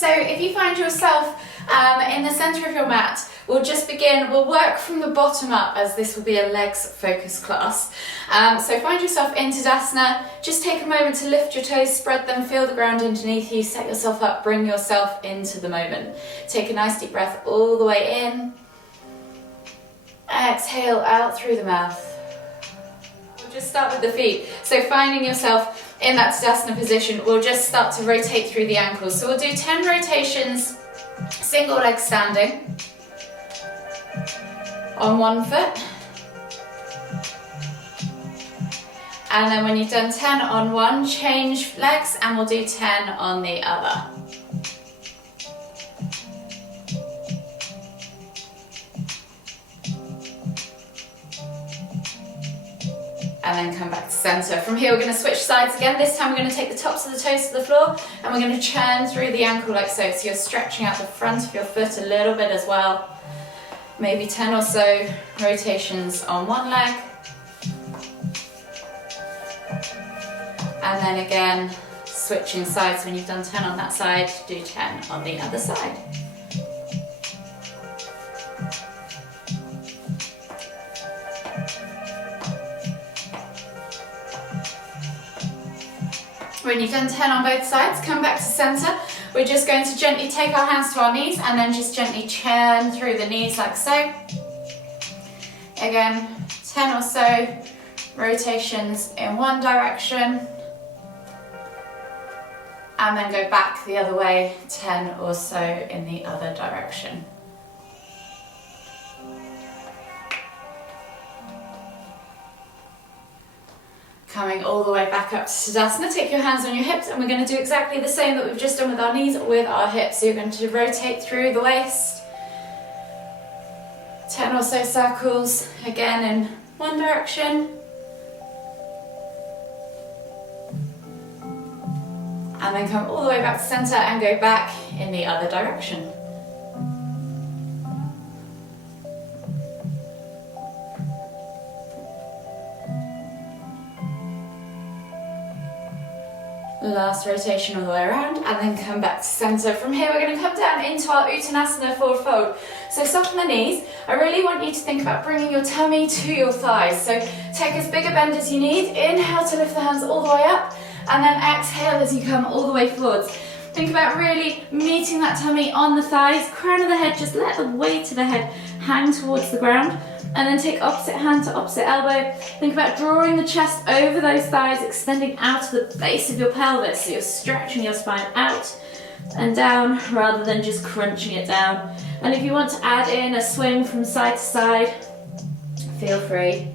So if you find yourself in the center of your mat, we'll work from the bottom up, as this will be a legs focused class. So find yourself in Tadasana, just take a moment to lift your toes, spread them, feel the ground underneath you, set yourself up, bring yourself into the moment. Take a nice deep breath all the way in. Exhale out through the mouth. We'll just start with the feet. So finding yourself in that Tadasana position, we'll just start to rotate through the ankles. So we'll do 10 rotations, single leg standing on one foot. And then when you've done 10 on one, change legs and we'll do 10 on the other. And then come back to center. From here we're going to switch sides again. This time we're going to take the tops of the toes to the floor and we're going to churn through the ankle like so. So you're stretching out the front of your foot a little bit as well. Maybe 10 or so rotations on one leg. And then again, switching sides. When you've done 10 on that side, do 10 on the other side. When you've done 10 on both sides, come back to center. We're just going to gently take our hands to our knees and then just gently churn through the knees like so. Again, 10 or so rotations in one direction. And then go back the other way, 10 or so in the other direction. Coming all the way back up to Tadasana, take your hands on your hips and we're going to do exactly the same that we've just done with our knees with our hips. So you're going to rotate through the waist, 10 or so circles, again in one direction. And then come all the way back to center and go back in the other direction. Last rotation all the way around and then come back to center. From here we're going to come down into our Uttanasana forward fold. So soften the knees. I really want you to think about bringing your tummy to your thighs. So take as big a bend as you need. Inhale to lift the hands all the way up and then exhale as you come all the way forwards. Think about really meeting that tummy on the thighs, crown of the head, just let the weight of the head hang towards the ground. And then take opposite hand to opposite elbow. Think about drawing the chest over those thighs, extending out to the base of your pelvis. So you're stretching your spine out and down rather than just crunching it down. And if you want to add in a swing from side to side, feel free.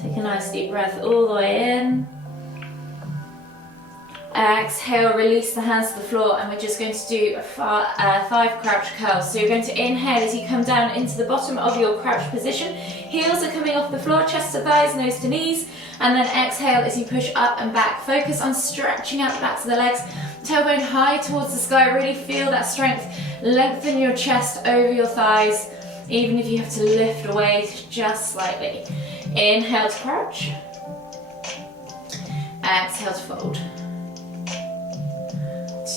Take a nice deep breath all the way in. Exhale, release the hands to the floor and we're just going to do 5 crouch curls. So you're going to inhale as you come down into the bottom of your crouch position. Heels are coming off the floor, chest to thighs, nose to knees. And then exhale as you push up and back. Focus on stretching out the backs of the legs. Tailbone high towards the sky. Really feel that strength. Lengthen your chest over your thighs, even if you have to lift away just slightly. Inhale to crouch. Exhale to fold.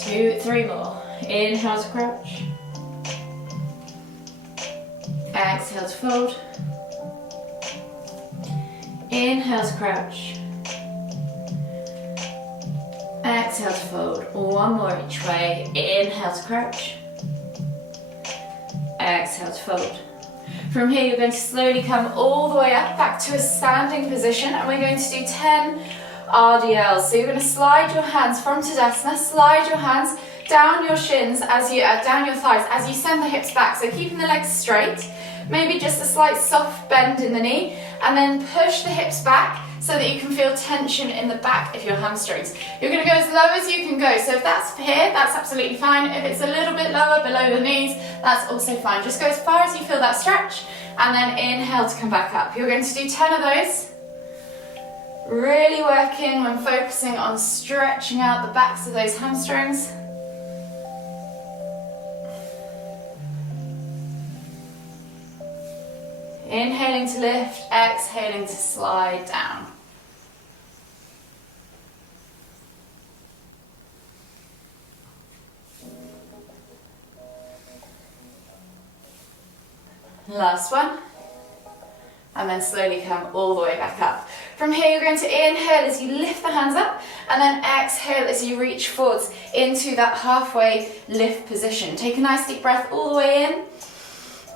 2, 3 more. Inhale to crouch. Exhale to fold. Inhale to crouch. Exhale to fold. One more each way. Inhale to crouch. Exhale to fold. From here you're going to slowly come all the way up back to a standing position and we're going to do 10 RDLs. So you're going to slide your hands from Tadasana, slide your hands down your shins as you down your thighs as you send the hips back. So keeping the legs straight, maybe just a slight soft bend in the knee, and then push the hips back so that you can feel tension in the back of your hamstrings. You're going to go as low as you can go. So if that's here, that's absolutely fine. If it's a little bit lower below the knees, that's also fine. Just go as far as you feel that stretch and then inhale to come back up. You're going to do 10 of those. Really working when focusing on stretching out the backs of those hamstrings. Inhaling to lift, exhaling to slide down. Last one. And then slowly come all the way back up. From here you're going to inhale as you lift the hands up, and then exhale as you reach forwards into that halfway lift position. Take a nice deep breath all the way in.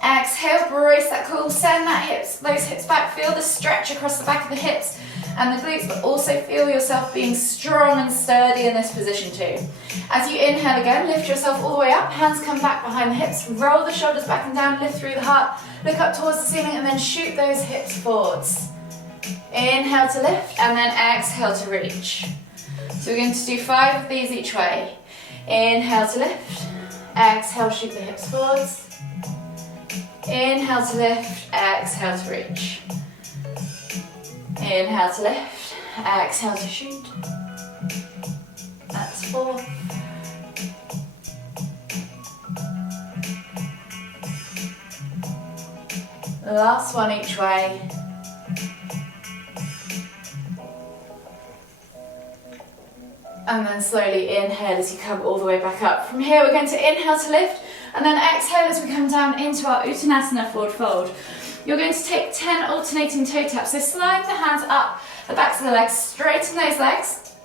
Exhale, brace that core, send those hips back. Feel the stretch across the back of the hips and the glutes, but also feel yourself being strong and sturdy in this position too. As you inhale again, lift yourself all the way up, hands come back behind the hips, roll the shoulders back and down, lift through the heart, look up towards the ceiling and then shoot those hips forwards. Inhale to lift and then exhale to reach. So we're going to do 5 of these each way. Inhale to lift, exhale, shoot the hips forwards. Inhale to lift, exhale to reach. Inhale to lift, exhale to shoot. That's 4. Last one each way. And then slowly inhale as you come all the way back up. From here we're going to inhale to lift and then exhale as we come down into our Uttanasana forward fold. You're going to take 10 alternating toe taps. So slide the hands up the backs of the legs, straighten those legs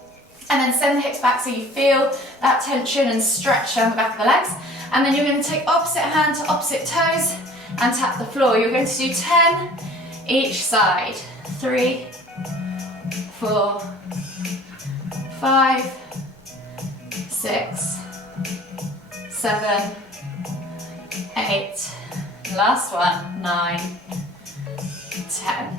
and then send the hips back so you feel that tension and stretch down the back of the legs. And then you're going to take opposite hand to opposite toes and tap the floor. You're going to do 10 each side. 3, 4, 5, 6, 7, 8, last one, 9, 10.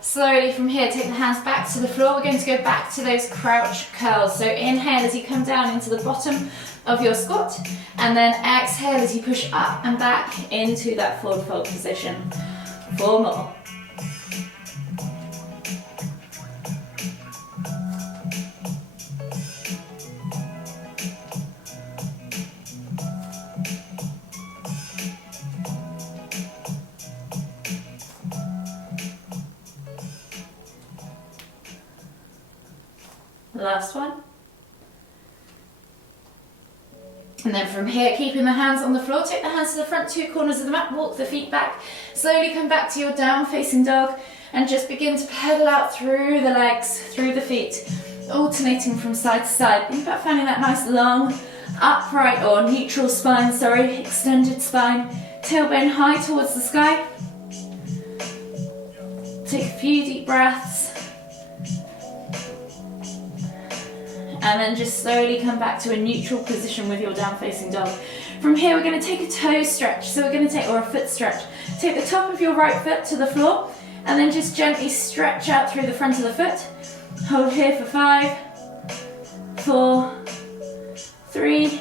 Slowly from here, take the hands back to the floor. We're going to go back to those crouch curls. So inhale as you come down into the bottom of your squat, and then exhale as you push up and back into that forward fold position. 4 more. Last one. And then from here, keeping the hands on the floor, take the hands to the front 2 corners of the mat, walk the feet back, slowly come back to your down facing dog and just begin to pedal out through the legs, through the feet, alternating from side to side. Think about finding that nice long upright or neutral spine, extended spine, tailbone high towards the sky. Take a few deep breaths. And then just slowly come back to a neutral position with your down facing dog. From here we're going to take a toe stretch, so we're going to take, or a foot stretch. Take the top of your right foot to the floor and then just gently stretch out through the front of the foot. Hold here for 5, 4, 3,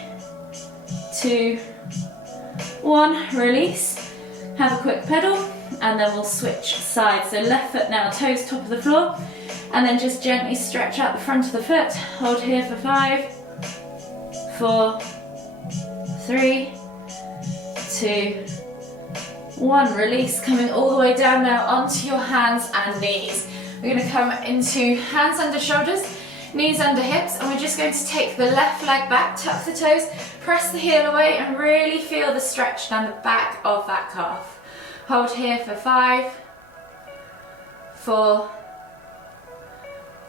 2, 1, release. Have a quick pedal and then we'll switch sides. So left foot now, toes top of the floor. And then just gently stretch out the front of the foot. Hold here for 5, 4, 3, 2, 1. Release, coming all the way down now onto your hands and knees. We're going to come into hands under shoulders, knees under hips, and we're just going to take the left leg back, tuck the toes, press the heel away, and really feel the stretch down the back of that calf. Hold here for 5, 4,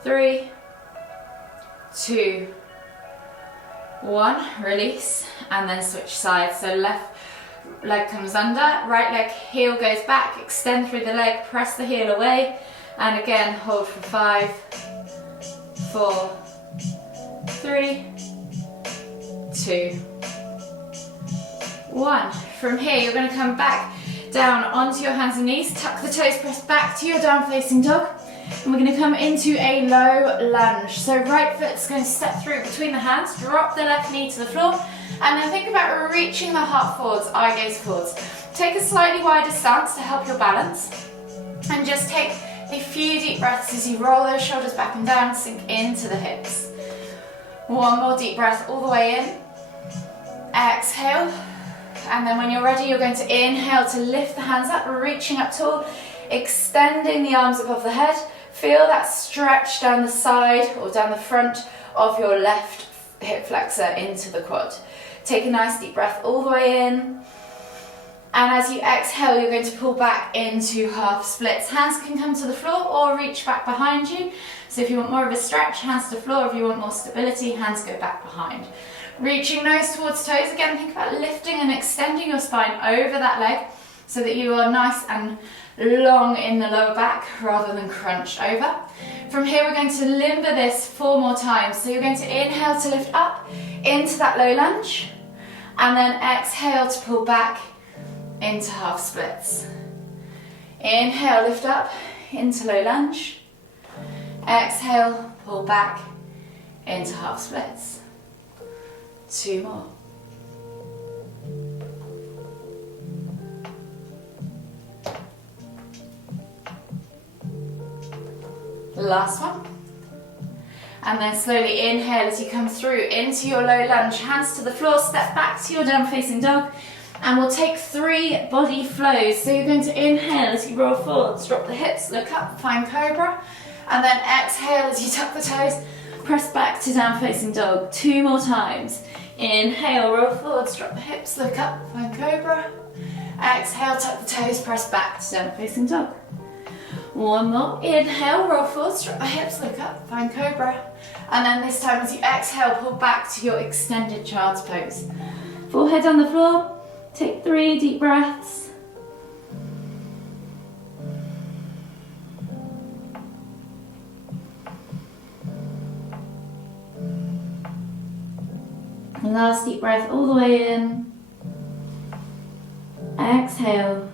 3, 2, 1, release, and then switch sides. So left leg comes under, right leg heel goes back, extend through the leg, press the heel away, and again hold for 5, 4, 3, 2, 1. From here you're going to come back down onto your hands and knees, tuck the toes, press back to your down facing dog. And we're going to come into a low lunge. So right foot's going to step through between the hands, drop the left knee to the floor, and then think about reaching the heart forwards, eye gaze forwards. Take a slightly wider stance to help your balance, and just take a few deep breaths as you roll those shoulders back and down, sink into the hips. 1 more deep breath all the way in. Exhale, And then when you're ready, you're going to inhale to lift the hands up, reaching up tall, extending the arms above the head. Feel that stretch down the side or down the front of your left hip flexor into the quad. Take a nice deep breath all the way in. And as you exhale, you're going to pull back into half splits. Hands can come to the floor or reach back behind you. So if you want more of a stretch, hands to the floor. If you want more stability, hands go back behind. Reaching nose towards toes. Again, think about lifting and extending your spine over that leg so that you are nice and long in the lower back rather than crunched over. From here, we're going to limber this 4 more times. So you're going to inhale to lift up into that low lunge, and then exhale to pull back into half splits. Inhale, lift up into low lunge. Exhale, pull back into half splits. 2 more. Last one. And then slowly inhale as you come through into your low lunge. Hands to the floor, step back to your down facing dog. And we'll take 3 body flows. So you're going to inhale as you roll forwards, drop the hips, look up, find cobra. And then exhale as you tuck the toes, press back to down facing dog. 2 more times. Inhale, roll forwards, drop the hips, look up, find cobra. Exhale, tuck the toes, press back to down facing dog. 1 more. Inhale, roll forwards, drop the hips, look up, find cobra. And then this time as you exhale, pull back to your extended child's pose. Forehead on the floor. Take 3 deep breaths. And last deep breath all the way in. Exhale.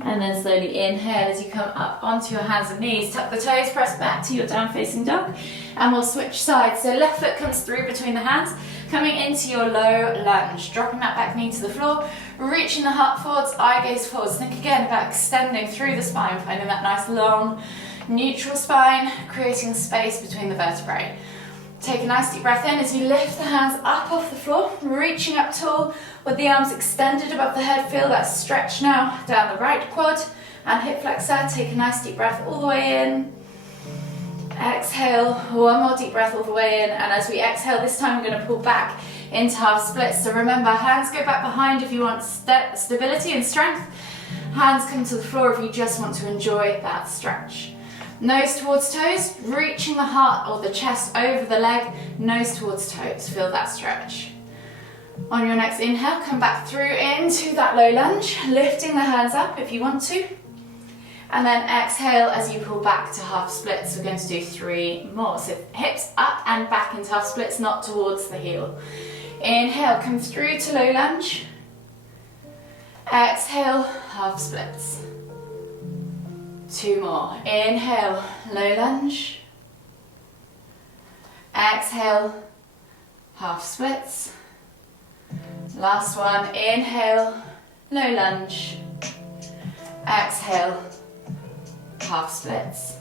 And then slowly inhale as you come up onto your hands and knees. Tuck the toes, press back to your down facing dog. And we'll switch sides. So left foot comes through between the hands, coming into your low lunge. Dropping that back knee to the floor, reaching the heart forwards, eye gaze forwards. Think again about extending through the spine, finding that nice long neutral spine, creating space between the vertebrae. Take a nice deep breath in as you lift the hands up off the floor, reaching up tall with the arms extended above the head. Feel that stretch now down the right quad and hip flexor. Take a nice deep breath all the way in. Exhale, 1 more deep breath all the way in. And as we exhale, this time we're going to pull back into half splits. So remember, hands go back behind if you want stability and strength. Hands come to the floor if you just want to enjoy that stretch. Nose towards toes, reaching the heart or the chest over the leg, nose towards toes. Feel that stretch. On your next inhale, come back through into that low lunge, lifting the hands up if you want to. And then exhale as you pull back to half splits. We're going to do 3 more. So hips up and back into half splits, not towards the heel. Inhale, come through to low lunge. Exhale, half splits. 2 more. Inhale, low lunge. Exhale, half splits. Last one. Inhale, low lunge. Exhale, half splits.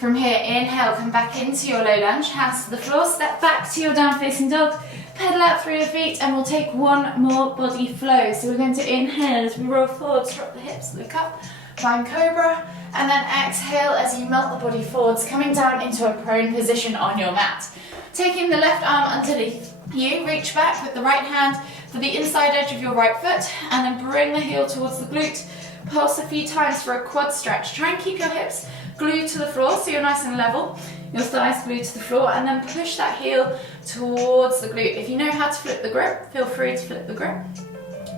From here, inhale, come back into your low lunge. Hands to the floor, step back to your down facing dog. Pedal out through your feet and we'll take 1 more body flow. So we're going to inhale as we roll forwards, drop the hips, look up, find cobra. And then exhale as you melt the body forwards, coming down into a prone position on your mat. Taking the left arm underneath you, reach back with the right hand for the inside edge of your right foot, and then bring the heel towards the glute. Pulse a few times for a quad stretch. Try and keep your hips glued to the floor so you're nice and level. Your thighs glued to the floor, and then push that heel towards the glute. If you know how to flip the grip, feel free to flip the grip.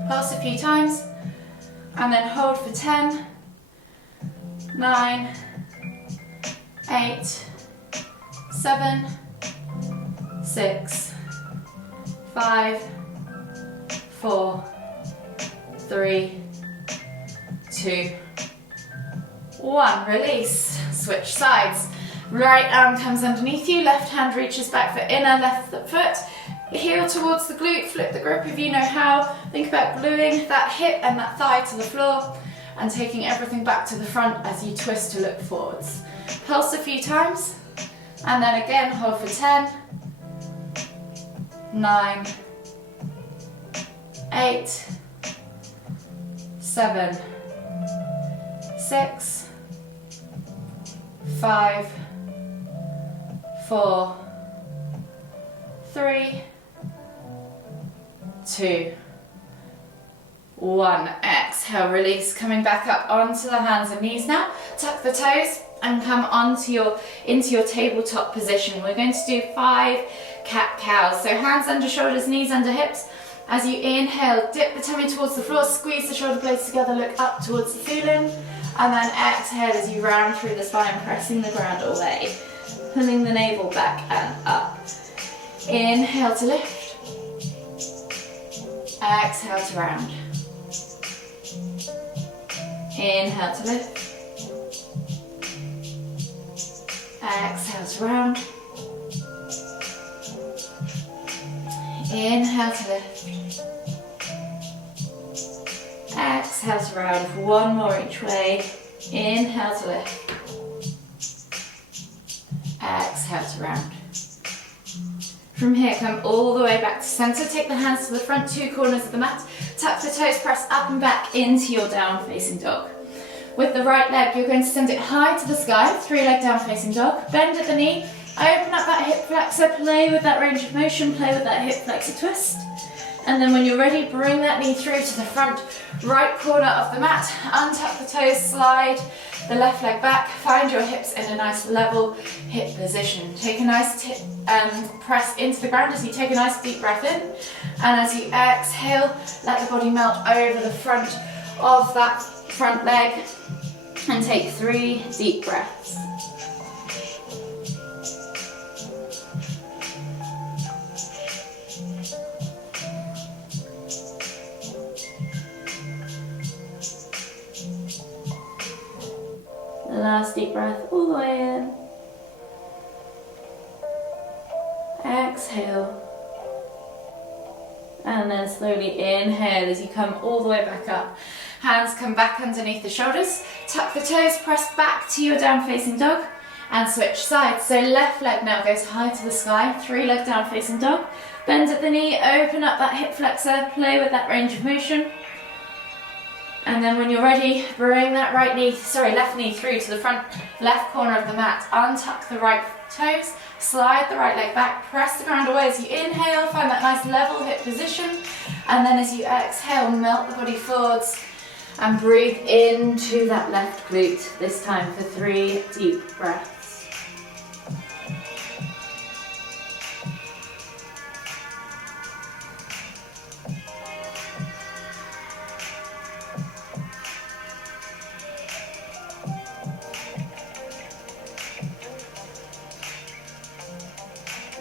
Pulse a few times, and then hold for 10, 9, 8, 7, 6, 5, 4, 3, 2, 1. Release. Switch sides. Right arm comes underneath you, left hand reaches back for inner left foot. Heel towards the glute, flip the grip if you know how. Think about gluing that hip and that thigh to the floor and taking everything back to the front as you twist to look forwards. Pulse a few times, and then again hold for 10, 9, 8, 7, 6, 5, 4, 3, 2, 1. Exhale, release, coming back up onto the hands and knees now. Tuck the toes and come into your tabletop position. We're going to do 5 cat-cows. So hands under shoulders, knees under hips. As you inhale, dip the tummy towards the floor, squeeze the shoulder blades together, look up towards the ceiling. And then exhale as you round through the spine, pressing the ground away. Pulling the navel back and up. Inhale to lift. Exhale to round. Inhale to lift. Exhale to round. Inhale to lift. Exhale to round. One more each way. Inhale to lift. Exhale to round. From here, come all the way back to center. Take the hands to the front 2 corners of the mat. Tuck the toes, press up and back into your down facing dog. With the right leg, you're going to send it high to the sky, 3-leg down facing dog. Bend at the knee, open up that hip flexor, play with that range of motion, play with that hip flexor twist. And then when you're ready, bring that knee through to the front right corner of the mat. Untuck the toes, slide the left leg back, find your hips in a nice level hip position. Take a nice press into the ground as you take a nice deep breath in. And as you exhale, let the body melt over the front of that front leg. And take 3 deep breaths. Last deep breath all the way in. Exhale. And then slowly inhale as you come all the way back up. Hands come back underneath the shoulders. Tuck the toes, press back to your down facing dog and switch sides. So left leg now goes high to the sky, 3-leg down facing dog. Bend at the knee, open up that hip flexor, play with that range of motion. And then when you're ready, bring that left knee through to the front left corner of the mat. Untuck the right toes, slide the right leg back, press the ground away as you inhale, find that nice level hip position. And then as you exhale, melt the body forwards and breathe into that left glute, this time for 3 deep breaths.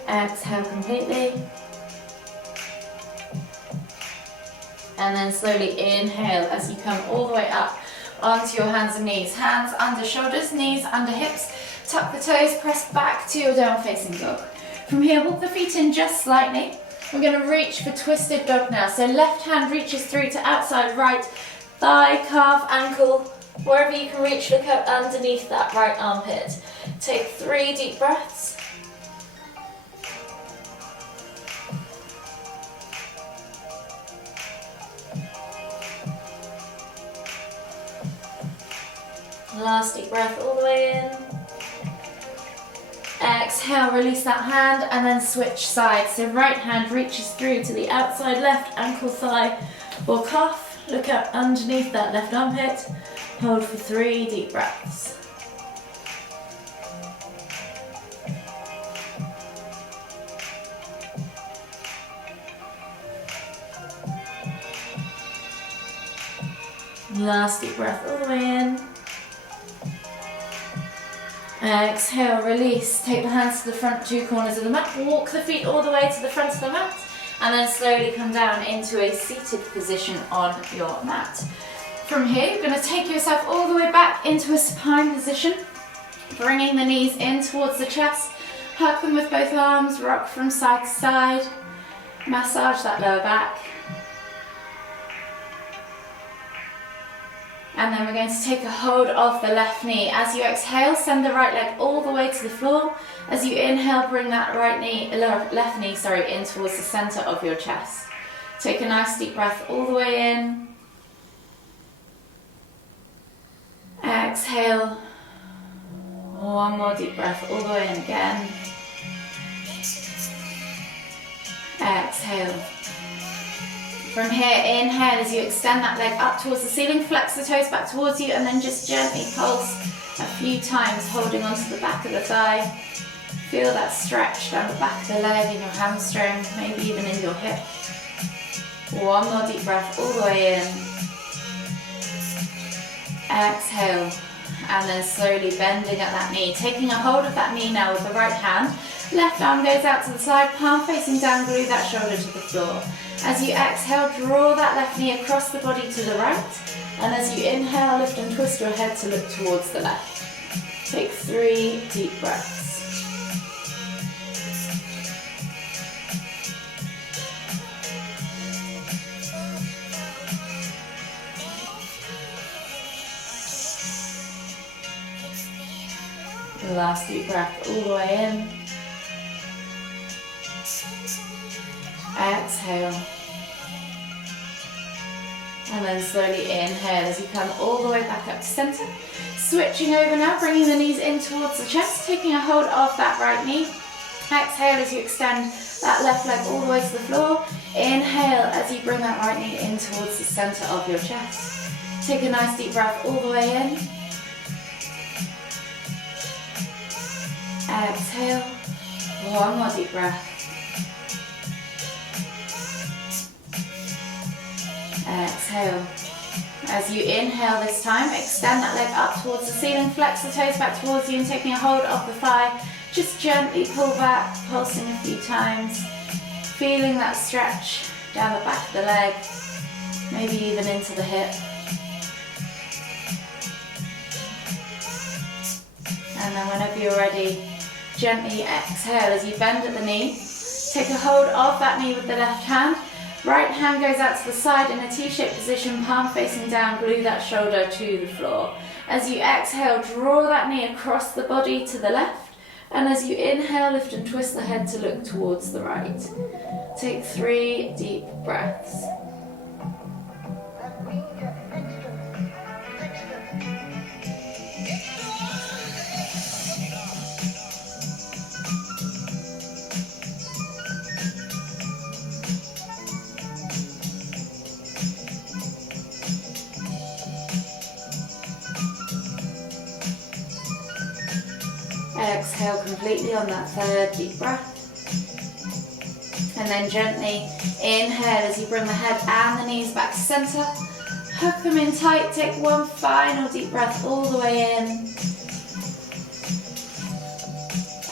Exhale completely. And then slowly inhale as you come all the way up onto your hands and knees. Hands under shoulders, knees under hips. Tuck the toes, press back to your down facing dog. From here, walk the feet in just slightly. We're going to reach for twisted dog now. So left hand reaches through to outside right thigh, calf, ankle. Wherever you can reach, look up underneath that right armpit. Take 3 deep breaths. Last deep breath all the way in. Exhale, release that hand and then switch sides. So right hand reaches through to the outside left ankle, thigh or calf. Look up underneath that left armpit. Hold for 3 deep breaths. Last deep breath all the way in. Exhale, release. Take the hands to the front 2 corners of the mat. Walk the feet all the way to the front of the mat. And then slowly come down into a seated position on your mat. From here, you're going to take yourself all the way back into a supine position. Bringing the knees in towards the chest. Hug them with both arms. Rock from side to side. Massage that lower back. And then we're going to take a hold of the left knee. As you exhale, send the right leg all the way to the floor. As you inhale, bring that left knee in towards the center of your chest. Take a nice deep breath all the way in. Exhale. One more deep breath all the way in again. Exhale. From here, inhale as you extend that leg up towards the ceiling, flex the toes back towards you, and then just gently pulse a few times, holding onto the back of the thigh. Feel that stretch down the back of the leg, in your hamstring, maybe even in your hip. One more deep breath all the way in. Exhale, and then slowly bending at that knee, taking a hold of that knee now with the right hand. Left arm goes out to the side, palm facing down, glue that shoulder to the floor. As you exhale, draw that left knee across the body to the right, and as you inhale, lift and twist your head to look towards the left. Take 3 deep breaths. Last deep breath all the way in. Exhale. And then slowly inhale as you come all the way back up to center. Switching over now, bringing the knees in towards the chest, taking a hold of that right knee. Exhale as you extend that left leg all the way to the floor. Inhale as you bring that right knee in towards the center of your chest. Take a nice deep breath all the way in. Exhale. One more deep breath. Exhale. As you inhale this time, extend that leg up towards the ceiling, flex the toes back towards you and taking a hold of the thigh. Just gently pull back, pulsing a few times, feeling that stretch down the back of the leg, maybe even into the hip. And then whenever you're ready, gently exhale as you bend at the knee. Take a hold of that knee with the left hand. Right hand goes out to the side in a T-shaped position, palm facing down, glue that shoulder to the floor. As you exhale, draw that knee across the body to the left. And as you inhale, lift and twist the head to look towards the right. Take 3 deep breaths. Exhale completely on that 3rd deep breath. And then gently inhale as you bring the head and the knees back to center. Hug them in tight. Take one final deep breath all the way in.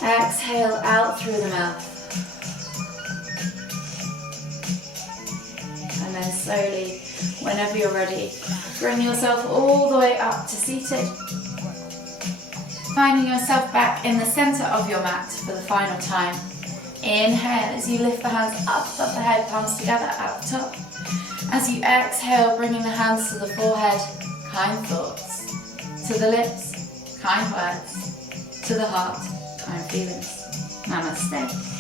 Exhale out through the mouth. And then slowly, whenever you're ready, bring yourself all the way up to seated. Finding yourself back in the center of your mat for the final time. Inhale as you lift the hands up above the head, palms together at the top. As you exhale, bringing the hands to the forehead, kind thoughts. To the lips, kind words. To the heart, kind feelings. Namaste.